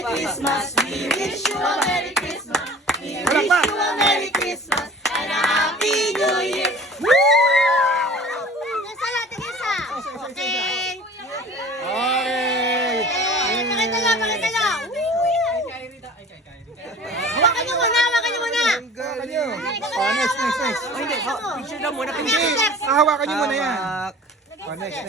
Merry Christmas. We wish you a Merry Christmas. We wish you a Merry Christmas and a Happy New Year. Isa lang, tig-isa. Okay. Okay. Pakita lang, pakita lang. Hawakan niyo muna, hawakan niyo muna. Hawakan nyo. Oh, next. Hindi, picture lang muna. Hindi, hawakan nyo muna yan. Oh, next.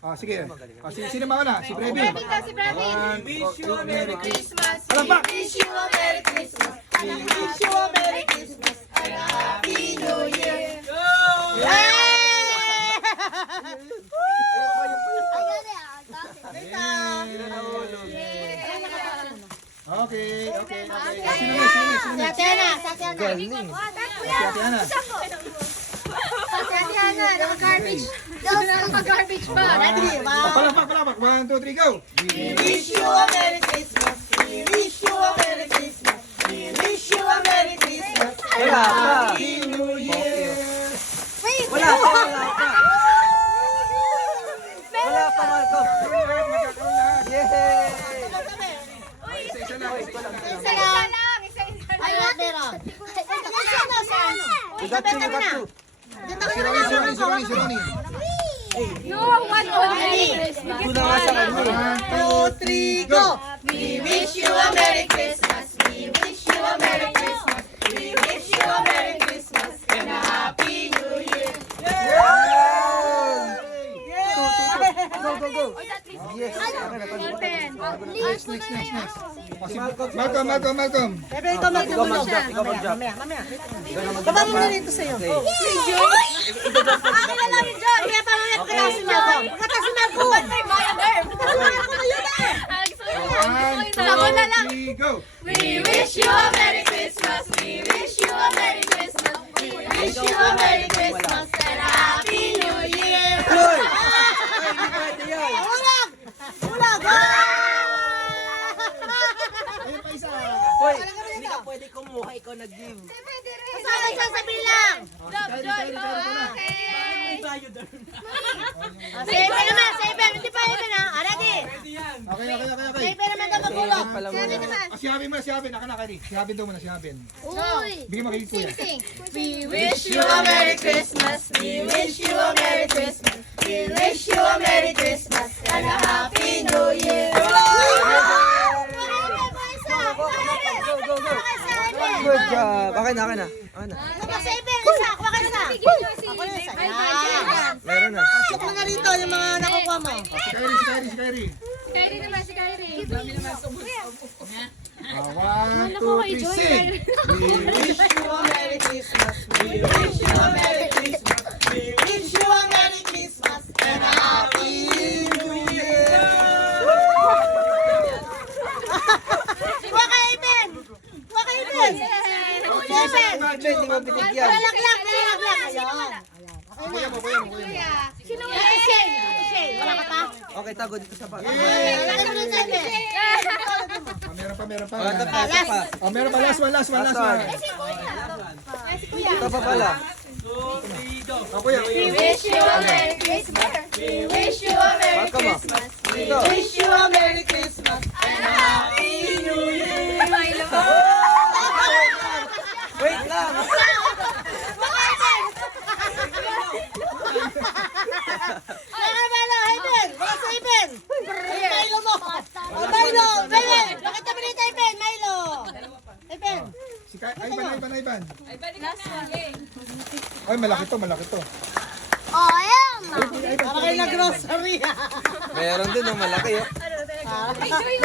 Oh, sige. Oh, sino mauna? Si Freddy. Si Brady. Wish you a Merry Christmas. Alam ba? We wish you a Merry Christmas. We wish you a Merry Christmas and a Happy New Year. Okay. Sino next? Si Ate Ana, si Ate Ana. Galing. Si Ate Ana. Si Ate Ana, naka-garbage. Naka-garbage pa. Ready? Palakpak. 1, 2, 3, go. We wish you a Merry Christmas. We wish you a Merry Christmas. We wish you a Merry Christmas and a Happy New Year. Wala pa. Wala pa, Marco. Yay! Isa lang. Isa lang. Ay, meron. Isa na, sa ano? You got two. Si Ronnie. Two na nga sa kanya. 1, 2, 3, go! We wish you a Merry Christmas. We wish you a Merry Christmas. We wish you a Merry Christmas and a Happy New Year. Go. Yes. Next. Oh, si Malcolm. Bebe, ikaw mag-drop. Mamaya. Baba mo na dito sa'yo. Akin na lang yung John. Kaya pa mamaya kaya si Malcolm. Pagkata si Malcolm. Ay, Maya Girl. Malcolm na yun eh. 1, 2, 3, go. We wish you a Merry Christmas. We wish you a Merry Christmas. We wish you a Merry Christmas and a Happy New Year. Hoy! Ay, hindi pwede yan. Ulag! Ayun pa isa. Hoy, hindi ka pwede kumuha. Ikaw nag-give. Kasama siya sa bilang. Saber naman, saber. Hindi pa even ha. Ready? Okay. Saber naman daw magulo. Pala Saber muna. naman. Si Habin muna, si Habin. Naka na, Kari. Si Habin daw muna, si Habin. Uy. Bigyan mo kay Kuya. Sing. We wish you a Merry Christmas. We wish you a Merry Christmas. We wish you a Merry Christmas and a Happy New Year. Go. Good job. Akin na. Saber, isa. Kumakan isa. Meron na. Pasok mo na rito yung mga nakukuha mo. Si Kyrie. 1, 2, 3, sing. We wish you a Merry Christmas. We wish you a Merry Christmas. We wish you a Merry Christmas and a Happy New Year. Kuha kay Iben. Kuha kay Iben. Iben. Hindi mo binigyan. Lalaglag. Ayun. Kuya mo. Sino mo? Ate Shane. Wala ka pa? Okay, tago dito sa pa. Lalaglag mo sa Iben. Meron pa. Ito pa. Oh, meron pa. Last one. Ito pa pala. Oh, Kuya. We wish you a Merry Christmas. We wish you a Merry Marco mo. Christmas. We Dito. wish you a Merry Christmas and a Happy New Year. Wait lang. Iben. Wala sa Iben. Milo mo. Milo. Iben. Bakit ka pinita Iben? Milo. Iben. Si Ivan. Ay, malaki to. Oh, ayan. Para kayo na-grocery. Meron din ng malaki. Oh.